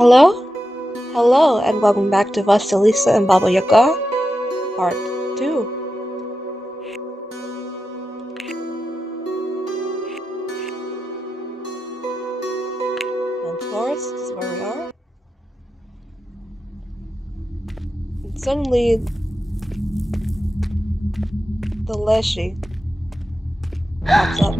Hello? Hello, and welcome back to Vasilisa and Baba Yaga, Part 2. And forest is where we are. And suddenly, the Leshy pops up.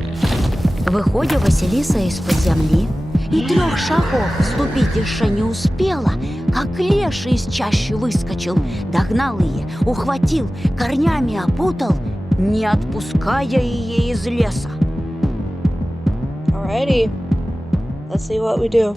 Выходит Василиса из-под земли, и 3 шагов ступить еще не успела, как леший из чащи выскочил, догнал ее, ухватил, корнями опутал, не отпуская ее из леса. Alrighty, let's see what we do.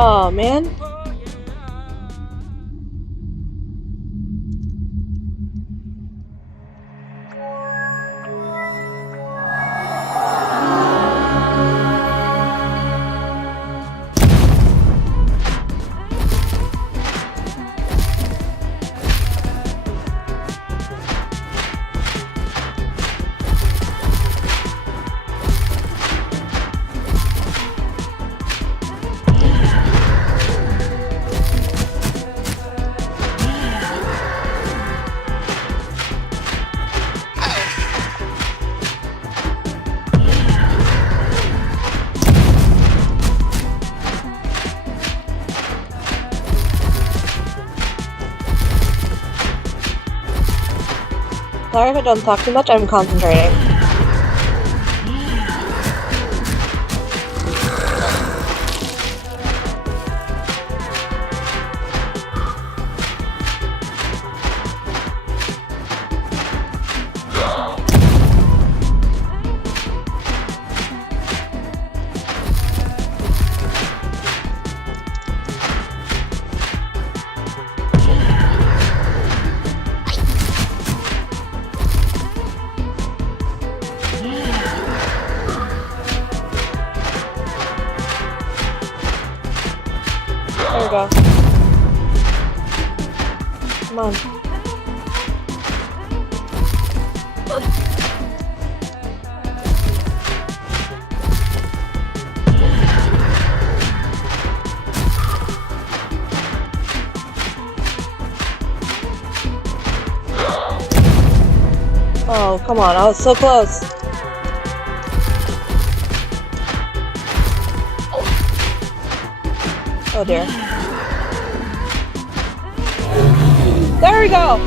Oh man. Sorry if I don't talk too much, I'm concentrating. There we go. Come on. Oh, come on. I was so close. Oh dear. There we go!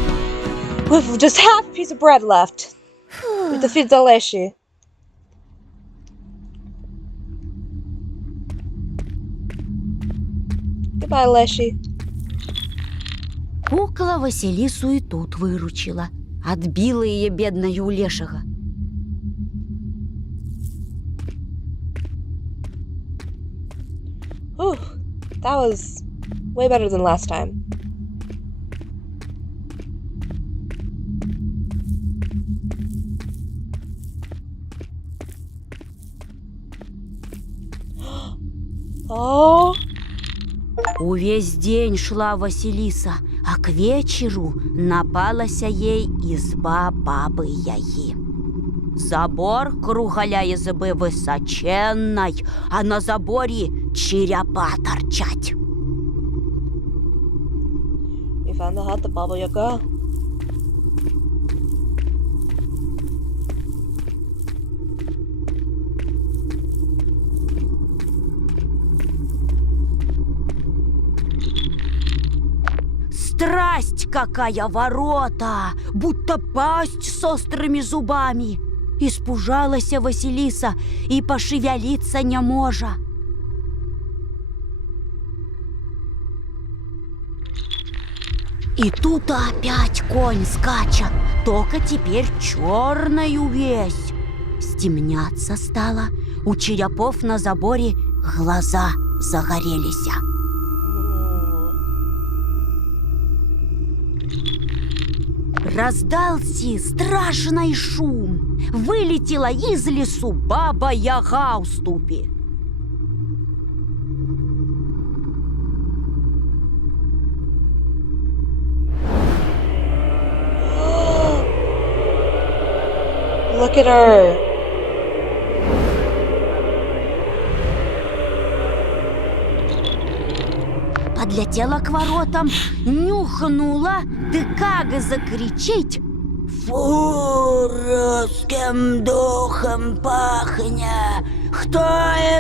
With just half a piece of bread left. We defeated the Leshy. Goodbye, Leshy. Кукла Василису и тут выручила, отбила ее бедную у лешего. Whew, that was way better than last time. Oh. Увесь день шла Василиса, а к вечеру напалася ей изба бабы Яги. Забор кругаля избы высоченной, а на заборе черепа торчать. We found the hut, the Baba Yaga. Страсть какая ворота, будто пасть с острыми зубами. Испужалася Василиса и пошевелиться не можа. И тут опять конь скачет, только теперь черною весь. Стемняться стало, у черепов на заборе глаза загорелись. Раздался страшный шум. Вылетела из лесу баба Яга у ступе. Look at her. Подлетела к воротам, нюхнула, да как закричить: «Фу, русским духом пахня! Кто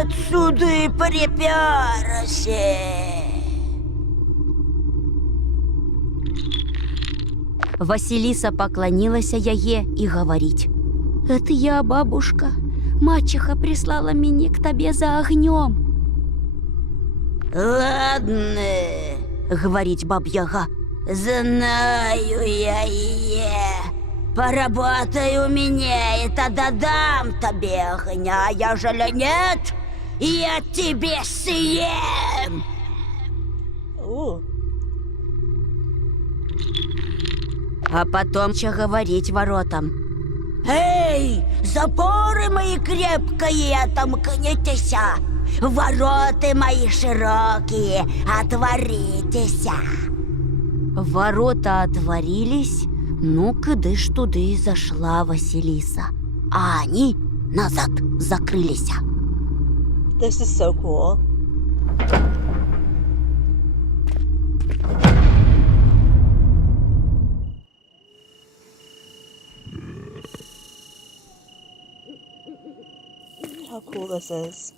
отсюда приперся?» Василиса поклонилась Яге и говорит: «Это я, бабушка. Мачеха прислала меня к тебе за огнем». «Ладно, — говорит баб-яга, — знаю я ее. Поработай у меня, и тогда дам тебе огня, ежели нет, я тебе съем». А потом что говорить воротам: «Эй, запоры мои крепкие, отомкнитесь! Вороты мои широкие, отворитесь!» Ворота отворились, ну куды ж туды зашла Василиса, а они назад закрылись. This is so cool. How cool this is.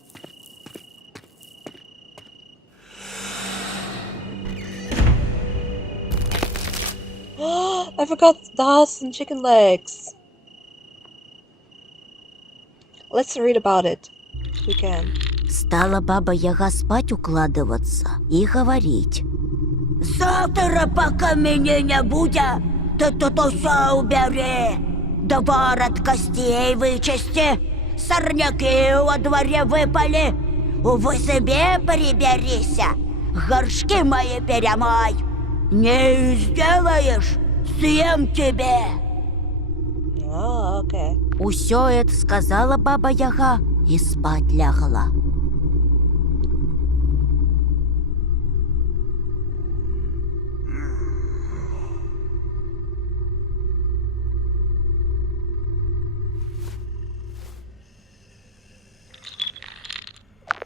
I forgot the house and chicken legs. Let's read about it. We can. Стала баба-яга спать укладываться и говорить: «Завтра, пока меня не будет, ты тут все убери, да ворот костей вычисти, сорняки во дворе выпали, увы себе приберись, горшки мои перемой, не сделаешь, съем тебе». Okay. Усё это сказала баба-яга и спать лягла.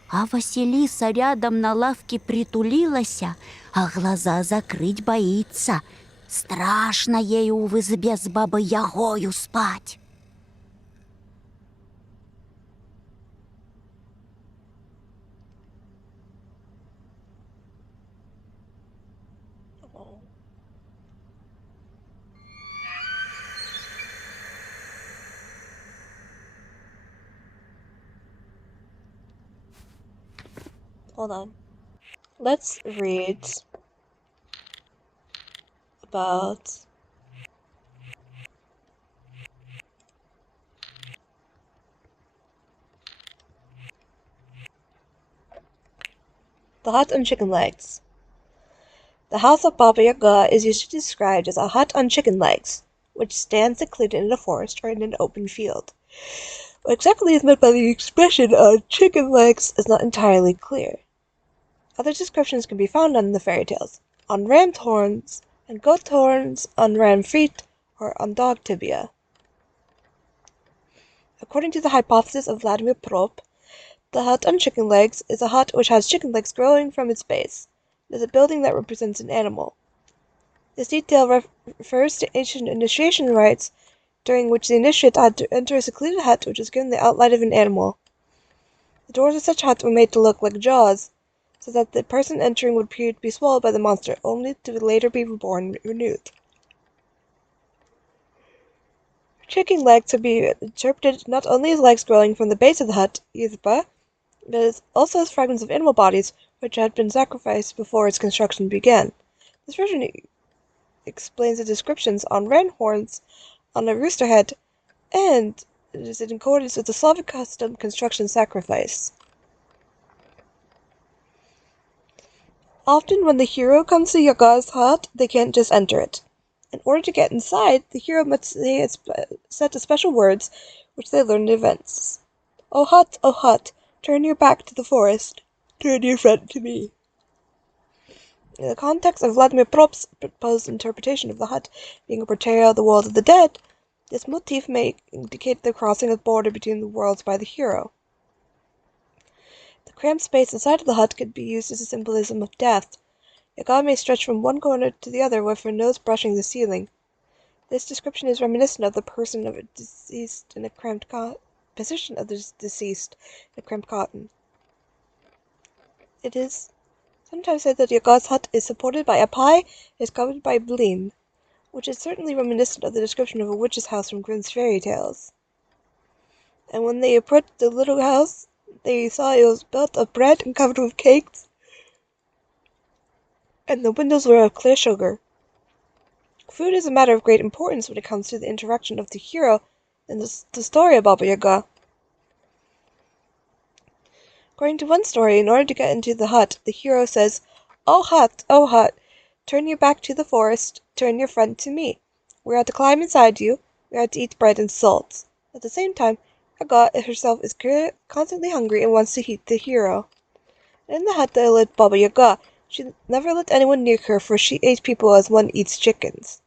А Василиса рядом на лавке притулилась, а глаза закрыть боится. Страшно ею в избе с бабой Ягою спать. Hold on. Let's read about the hut on chicken legs. The house of Baba Yaga is usually described as a hut on chicken legs, which stands secluded in a forest or in an open field. What exactly is meant by the expression on chicken legs is not entirely clear. Other descriptions can be found on the fairy tales: on ram's horns, on goat horns, on ram feet, or on dog tibia. According to the hypothesis of Vladimir Prop, the hut on chicken legs is a hut which has chicken legs growing from its base. It is a building that represents an animal. This detail refers to ancient initiation rites, during which the initiate had to enter a secluded hut which was given the outline of an animal. The doors of such huts were made to look like jaws, so that the person entering would appear to be swallowed by the monster, only to later be reborn renewed. Chicken legs could be interpreted not only as legs growing from the base of the hut, but also as fragments of animal bodies which had been sacrificed before its construction began. This version explains the descriptions on ram horns on a rooster head, and it is in accordance with the Slavic custom construction sacrifice. Often when the hero comes to Yaga's hut, they can't just enter it. In order to get inside, the hero must say a set of special words which they learn in events. O hut, turn your back to the forest, turn your front to me. In the context of Vladimir Prop's proposed interpretation of the hut being a portrayal of the world of the dead, this motif may indicate the crossing of the border between the worlds by the hero. The cramped space inside of the hut could be used as a symbolism of death. Yaga may stretch from one corner to the other with her nose brushing the ceiling. This description is reminiscent of the position of the deceased in a cramped cotton. It is sometimes said that Yaga's hut is supported by a pie and is covered by bleen, which is certainly reminiscent of the description of a witch's house from Grimm's fairy tales. And when they approached the little house, they saw it was built of bread and covered with cakes, and the windows were of clear sugar. Food is a matter of great importance when it comes to the interaction of the hero and the story of Baba Yaga. According to one story, in order to get into the hut, the hero says, oh hut, turn your back to the forest, turn your front to me. We are to climb inside you, we are to eat bread and salt." At the same time, Yaga herself is constantly hungry and wants to eat the hero. In the hut that lived Baba Yaga, she never let anyone near her, for she ate people as one eats chickens.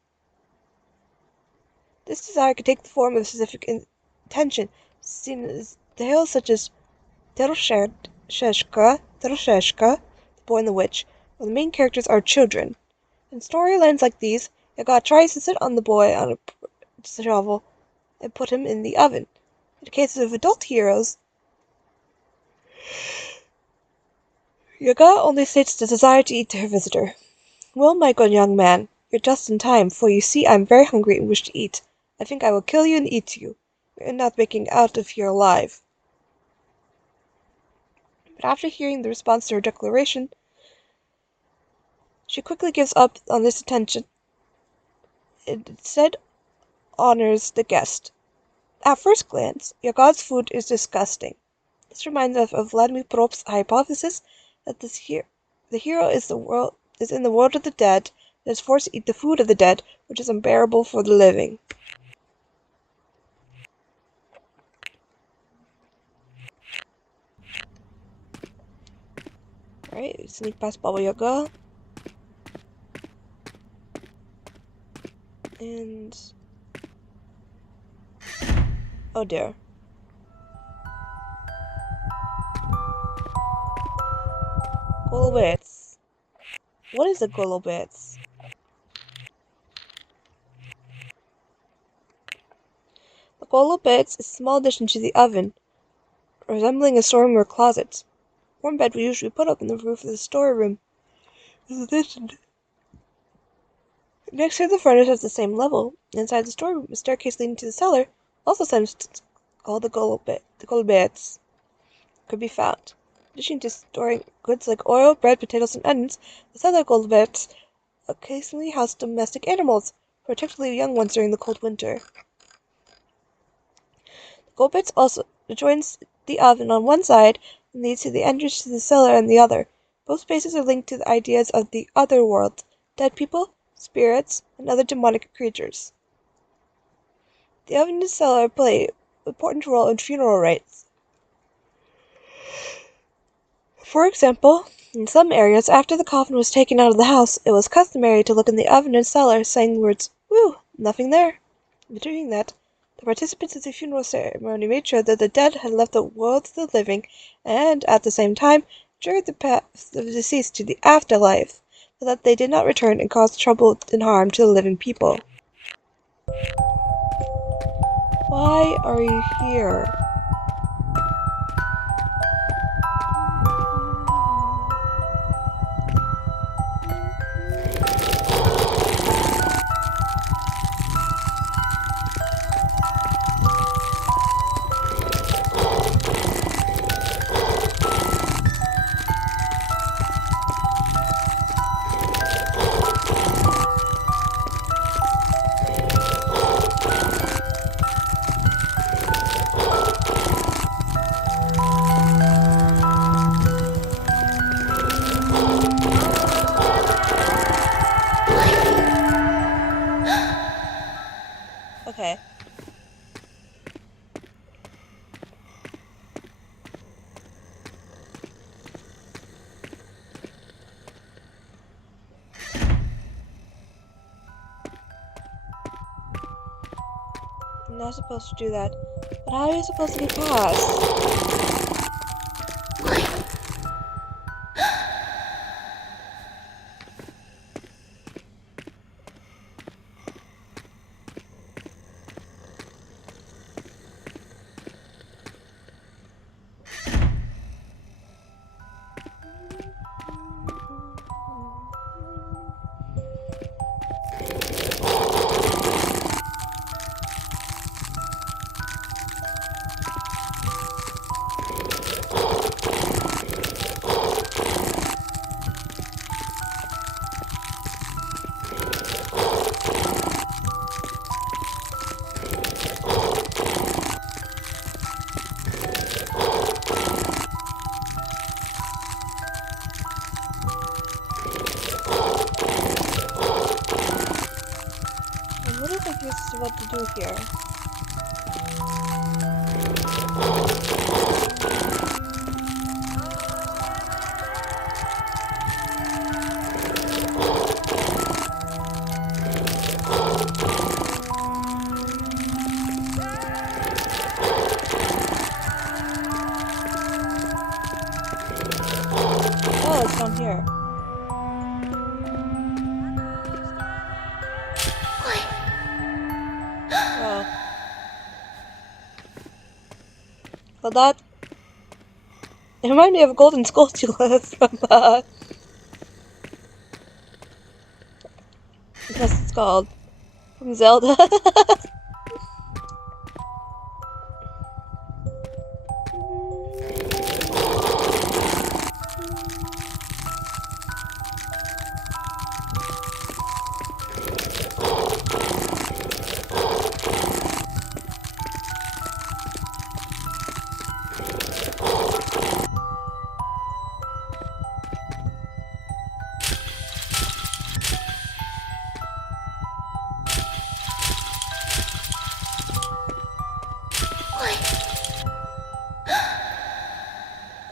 This desire could take the form of specific intention, seen as tales such as Terosheshka, the boy and the witch, where the main characters are children. In storylines like these, Yaga tries to sit on the boy on a shovel and put him in the oven. In cases of adult heroes, Yaga only states the desire to eat her visitor. "Well, my good young man, you're just in time, for you see I'm very hungry and wish to eat. I think I will kill you and eat you. You're not making out of here alive." But after hearing the response to her declaration, she quickly gives up on this attention and instead honors the guest. At first glance, Yaga's food is disgusting. This reminds us of Vladimir Prop's hypothesis that the hero is in the world of the dead and is forced to eat the food of the dead, which is unbearable for the living. Alright, we sneak past Baba Yaga. And oh dear. Golobets. What is a golobets? The golobets is a small addition to the oven, resembling a storeroom or closet. One bed we usually put up in the roof of the storeroom is additioned. Next to the furnace at the same level, inside the storeroom, a staircase leading to the cellar, also sometimes called the golobets, could be found. In addition to storing goods like oil, bread, potatoes, and onions, the cellar golobets occasionally house domestic animals, particularly young ones during the cold winter. The golobets also joins the oven on one side and leads to the entrance to the cellar on the other. Both spaces are linked to the ideas of the other world, dead people, spirits, and other demonic creatures. The oven and the cellar play an important role in funeral rites. For example, in some areas, after the coffin was taken out of the house, it was customary to look in the oven and cellar, saying the words, "Whew, nothing there." By doing that, the participants of the funeral ceremony made sure that the dead had left the world of the living and, at the same time, ensured the path of the deceased to the afterlife, so that they did not return and cause trouble and harm to the living people. Why are you here? not supposed to do that. But how are you supposed to get past? I'm a little confused as to what to do here. Oh, it's down here. Oh. Well, that... It reminded me of a golden skull you left from, I guess it's called. From Zelda.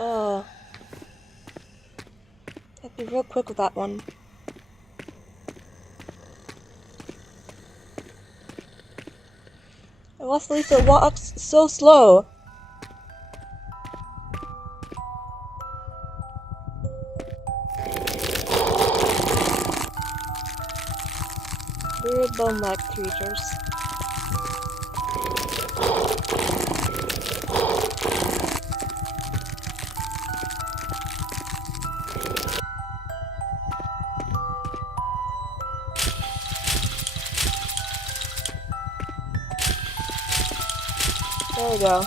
Oh. I'd be real quick with that one. Vasilisa walks so slow. Weird bone-like creatures. There we go.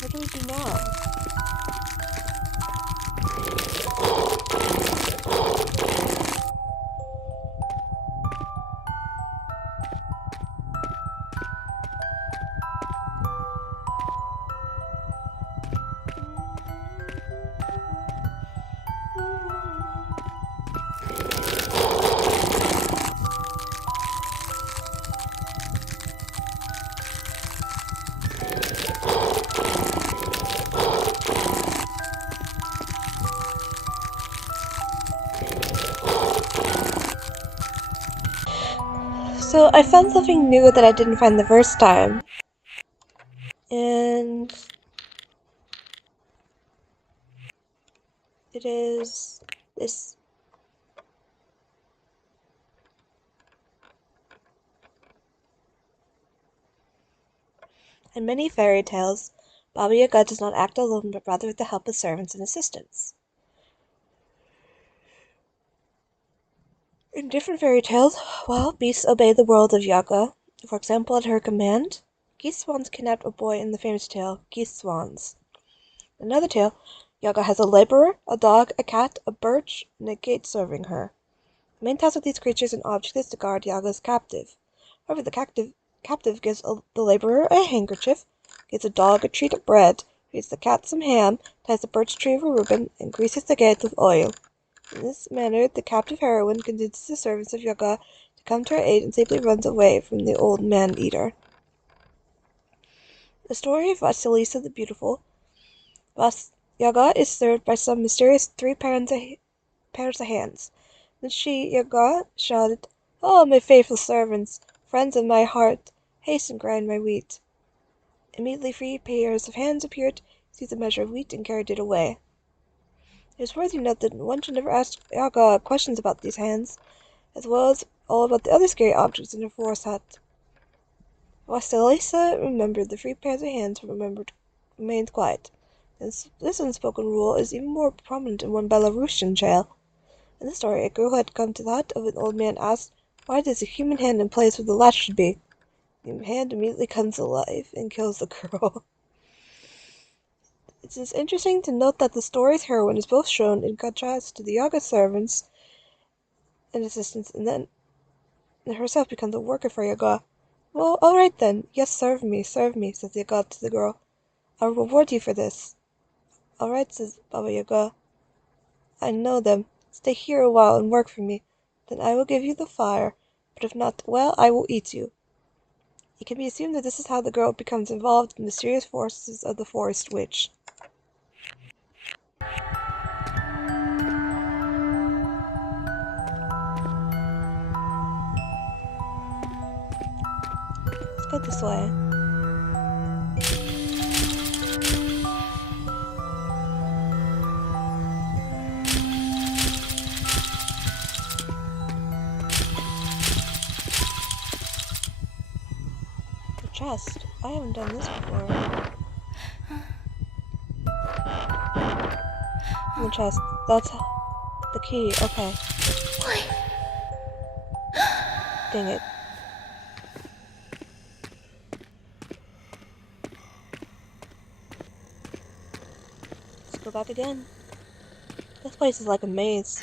What do we do now? So I found something new that I didn't find the first time. And it is this. In many fairy tales, Baba Yaga does not act alone, but rather with the help of servants and assistants. In different fairy tales, wild beasts obey the world of Yaga. For example, at her command, geese swans kidnapped a boy in the famous tale, Geese Swans. In another tale, Yaga has a laborer, a dog, a cat, a birch, and a gate serving her. The main task of these creatures and objects is to guard Yaga's captive. However, the captive gives the laborer a handkerchief, gives the dog a treat of bread, feeds the cat some ham, ties the birch tree with a ribbon, and greases the gate with oil. In this manner, the captive heroine convinces the servants of Yaga to come to her aid and safely runs away from the old man-eater. The story of Vasilisa the Beautiful. Yaga is served by some mysterious three pairs of hands. Then she, Yaga, shouted, "Oh, my faithful servants, friends of my heart, haste and grind my wheat." Immediately 3 pairs of hands appeared, seized a measure of wheat, and carried it away. It is worthy to note that one should never ask Yaga questions about these hands, as well as all about the other scary objects in her forest hut. Vasilisa remembered the 3 pairs of hands, but remained quiet. This unspoken rule is even more prominent in one Belarusian tale. In this story, a girl who had come to the hut of an old man asked, "Why does a human hand in place where the latch should be?" The hand immediately comes alive and kills the girl. It is interesting to note that the story's heroine is both shown in contrast to the Yaga servants and assistants, and then herself becomes a worker for Yaga. "Well, all right then. Yes, serve me, says Yaga to the girl. "I'll reward you for this." "All right," says Baba Yaga. "I know them. Stay here a while and work for me. Then I will give you the fire, but if not, well, I will eat you." It can be assumed that this is how the girl becomes involved in the mysterious forces of the forest witch. Let's go this way. The chest. I haven't done this before. The chest. That's the key. Okay. Dang it. Let's go back again. This place is like a maze.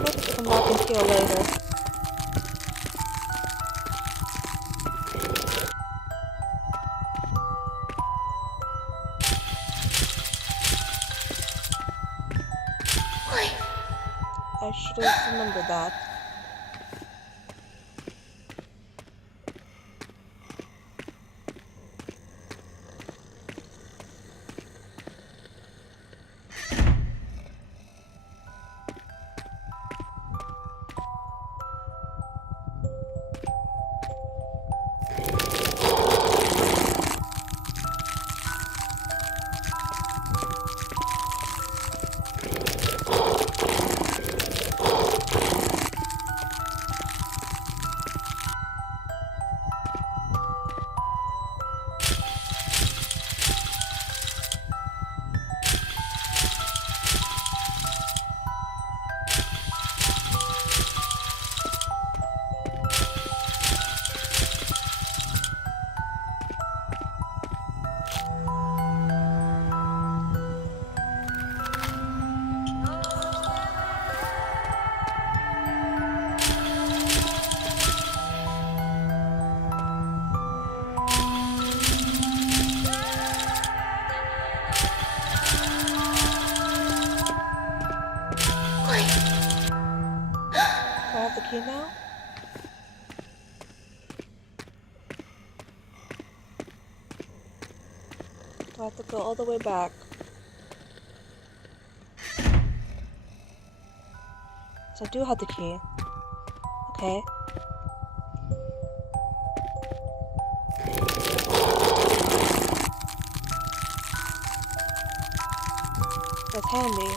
Maybe to come back and heal later. I should have remembered that. Do I have the key now? I have to go all the way back. So I do have the key. Okay. That's handy.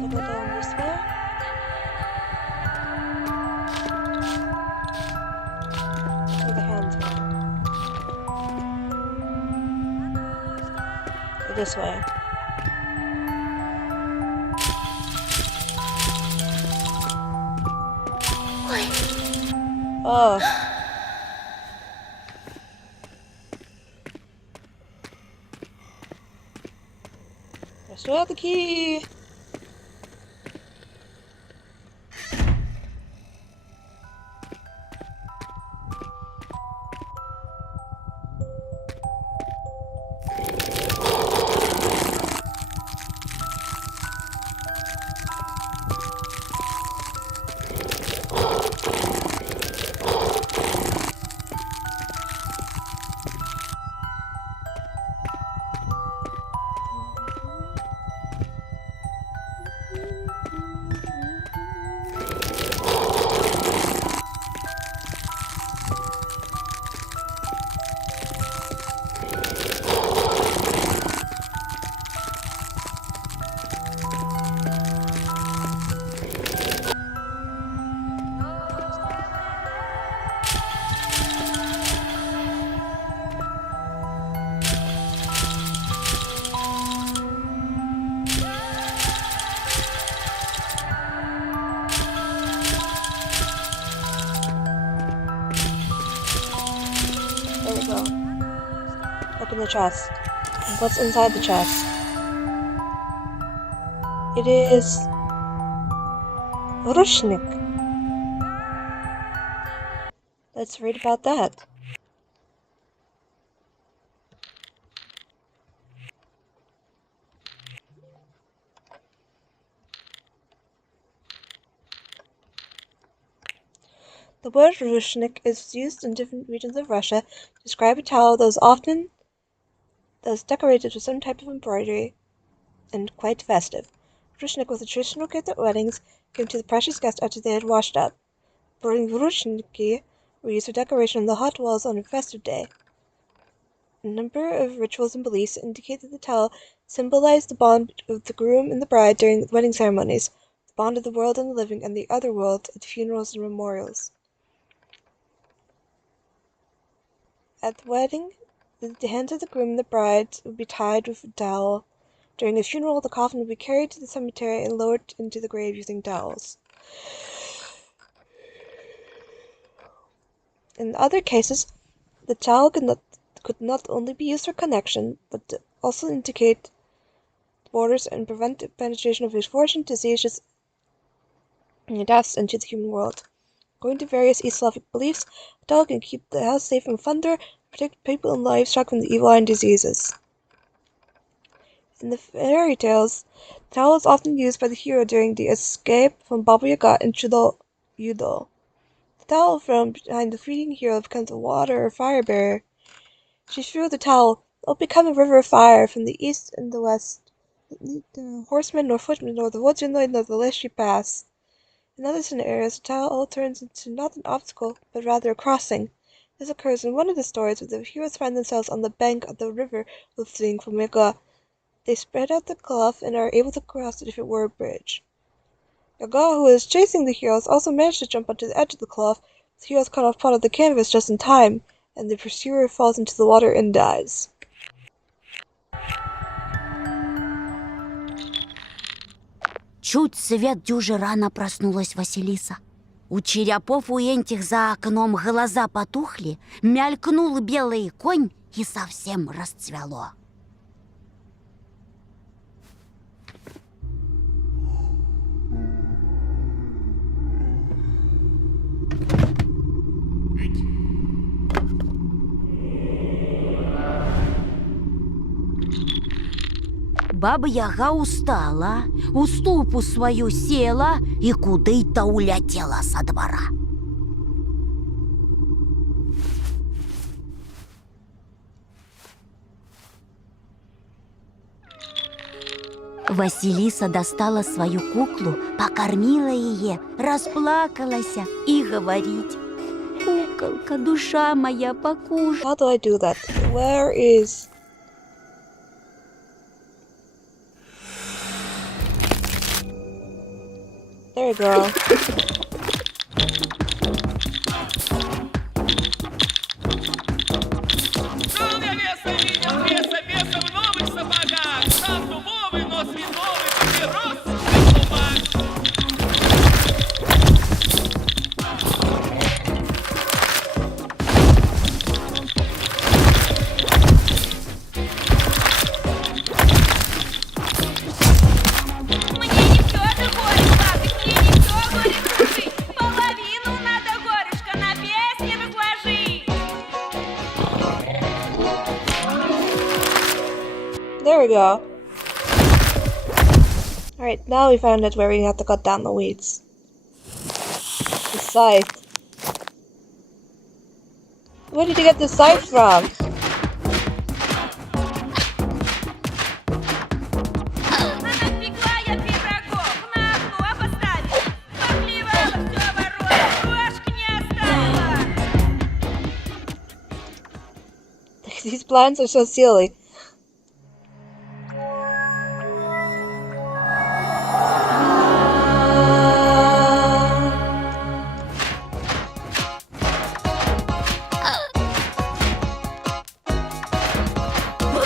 I go down this way. Where the hands go. Or this way. Oh. I still have the key. There we go. Open the chest. And what's inside the chest? It is Rushnik. Let's read about that. The word Rushnik is used in different regions of Russia to describe a towel that is decorated with some type of embroidery and quite festive. Rushnik was a traditional gift at weddings given to the precious guest after they had washed up. Burning Rushniki were used for decoration on the hot walls on a festive day. A number of rituals and beliefs indicate that the towel symbolized the bond of the groom and the bride during the wedding ceremonies, the bond of the world and the living and the other world at funerals and memorials. At the wedding, the hands of the groom and the bride would be tied with a towel. During the funeral, the coffin would be carried to the cemetery and lowered into the grave using towels. In other cases, the towel could not only be used for connection, but to also indicate borders and prevent the penetration of misfortune, diseases, and deaths into the human world. According to various East Slavic beliefs, a towel can keep the house safe from thunder and protect people and livestock from the evil eye and diseases. In the fairy tales, the towel is often used by the hero during the escape from Baba Yaga and Yudo. The towel from behind the fleeting hero becomes a water or fire barrier. She threw the towel, it will become a river of fire from the east and the west. Neither horsemen nor footmen nor the woodsman nor the less she pass. In other scenarios, the towel turns into not an obstacle, but rather a crossing. This occurs in one of the stories where the heroes find themselves on the bank of the river while fleeing from Yaga. They spread out the cloth and are able to cross it if it were a bridge. Yaga, who is chasing the heroes, also managed to jump onto the edge of the cloth. The heroes cut off part of the canvas just in time, and the pursuer falls into the water and dies. Чуть свет дюжи рано проснулась Василиса. У черепов у этих за окном глаза потухли, мелькнул белый конь и совсем расцвело. Баба Яга устала, у ступу свою села и куда-то улетела со двора. Василиса достала свою куклу, покормила ее, расплакалась и говорит: «Куколка, душа моя, покушай». How do I do that? Where is... There you go. There we go. Alright, now we found it where we have to cut down the weeds. The scythe. Where did you get the scythe from? These plants are so silly.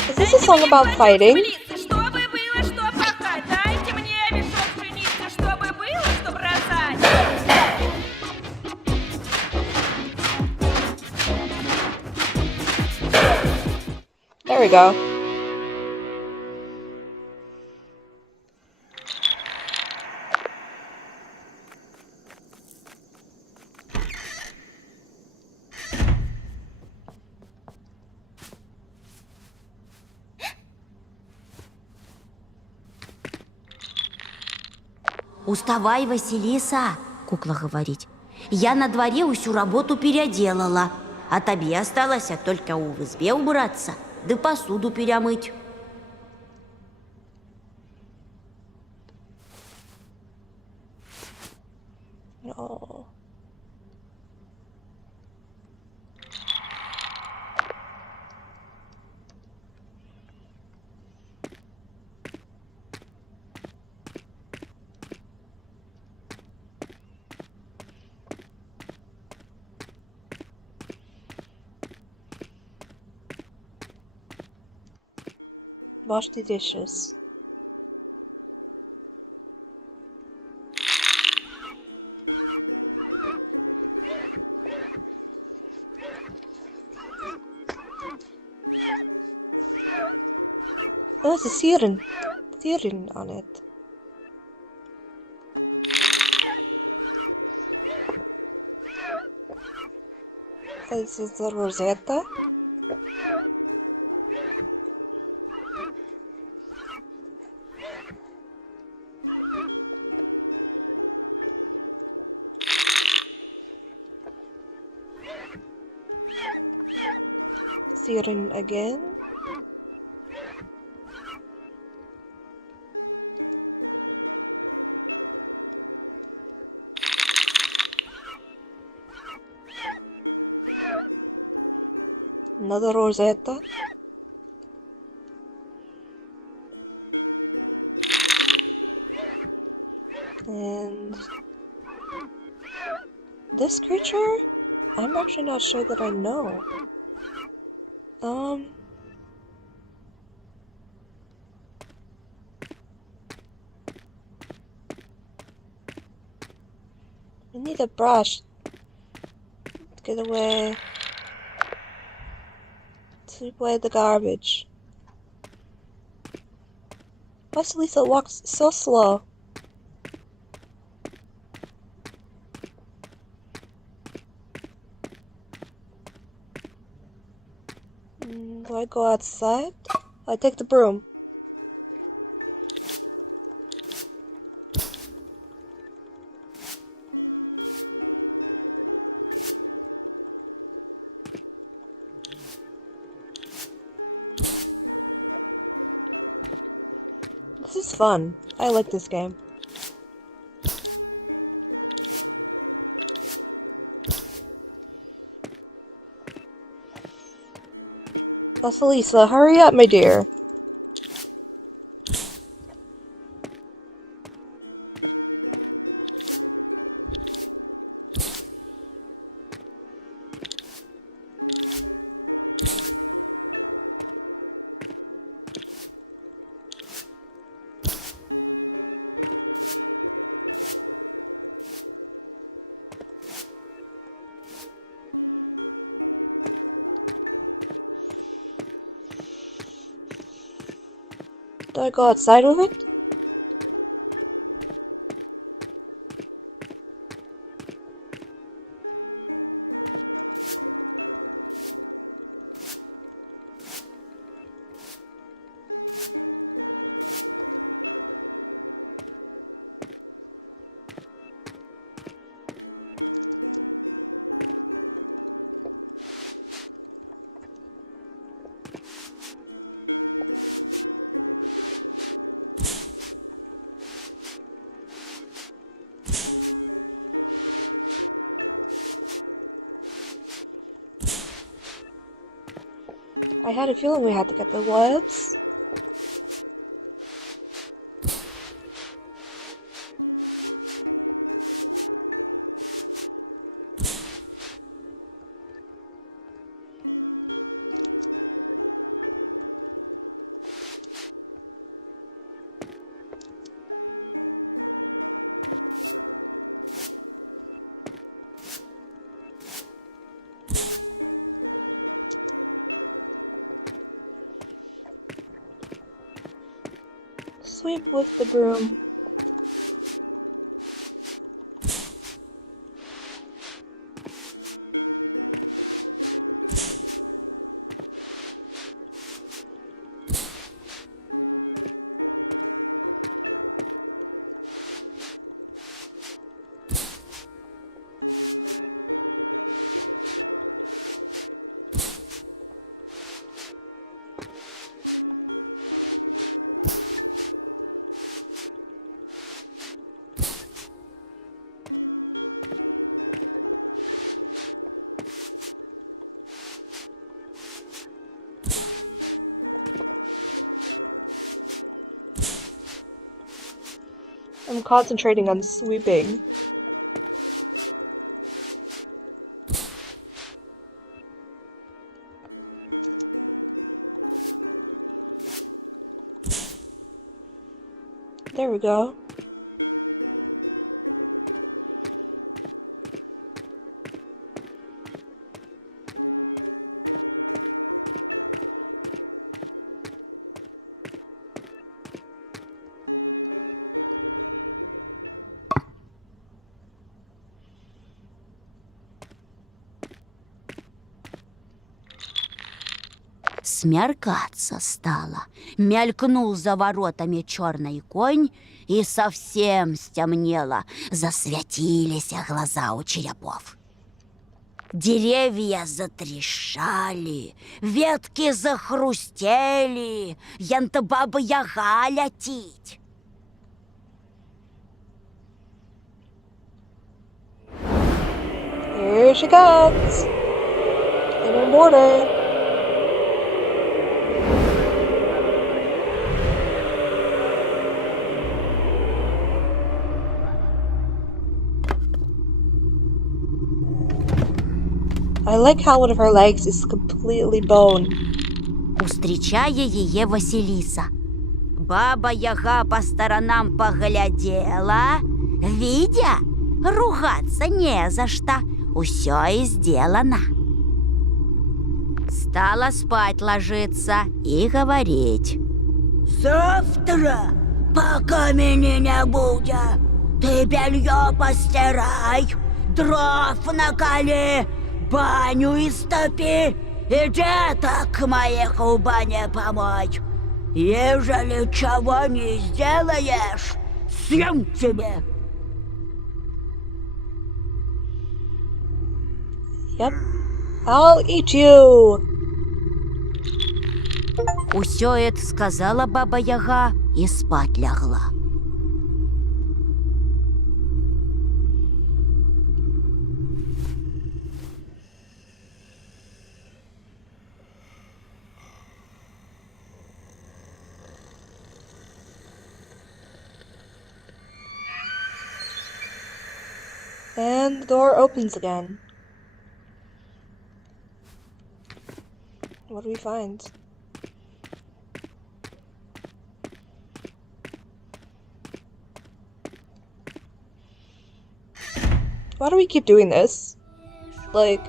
Is this a song about fighting? There we go. «Уставай, Василиса!» — кукла говорит. «Я на дворе всю работу переделала, а тебе осталось только в избе убраться, да посуду перемыть». No. Wash the dishes. Oh, there's a siren on it. This is the Rosetta. Siren again. Another Rosetta. And this creature? I'm actually not sure that I know. I need a brush. Get away. Sweep away the garbage. Vasilisa walks so slow. Do I go outside? I take the broom. This is fun. I like this game. Vasilisa, hurry up, my dear. Do I go outside with it? I had a feeling we had to get the woods. Sweep with the broom. I'm concentrating on sweeping. There we go. Смеркаться стало. Мелькнул за воротами черный конь, и совсем стемнело. Засветились глаза у черепов. Деревья затрещали, ветки захрустели, янта баба Яга летить. Here she comes. In her mortar. I like how one of her legs is completely bone. Устречая ее Василиса. Баба Яга по сторонам поглядела, видя, Ругаться не за что. Усё и сделано. Стала спать ложиться и говорить. Завтра, пока меня не будет, ты белье постирай, дров накали, баню истопи и деток моих в бане помой. Ежели чего не сделаешь, съем тебе. Yep. I'll eat you! Усё это сказала баба Яга и спать лягла. And the door opens again. What do we find? Why do we keep doing this? Like...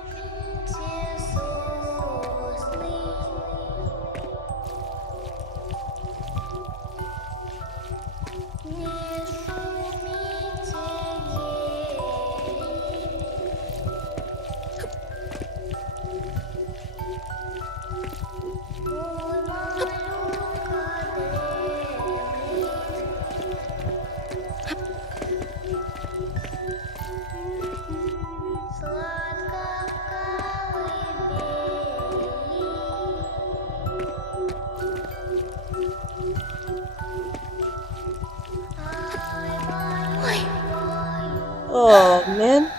Oh, man.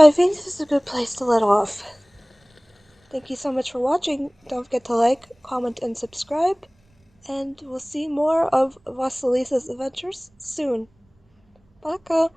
I think this is a good place to let off. Thank you so much for watching. Don't forget to like, comment, and subscribe. And we'll see more of Vasilisa's adventures soon. Пока!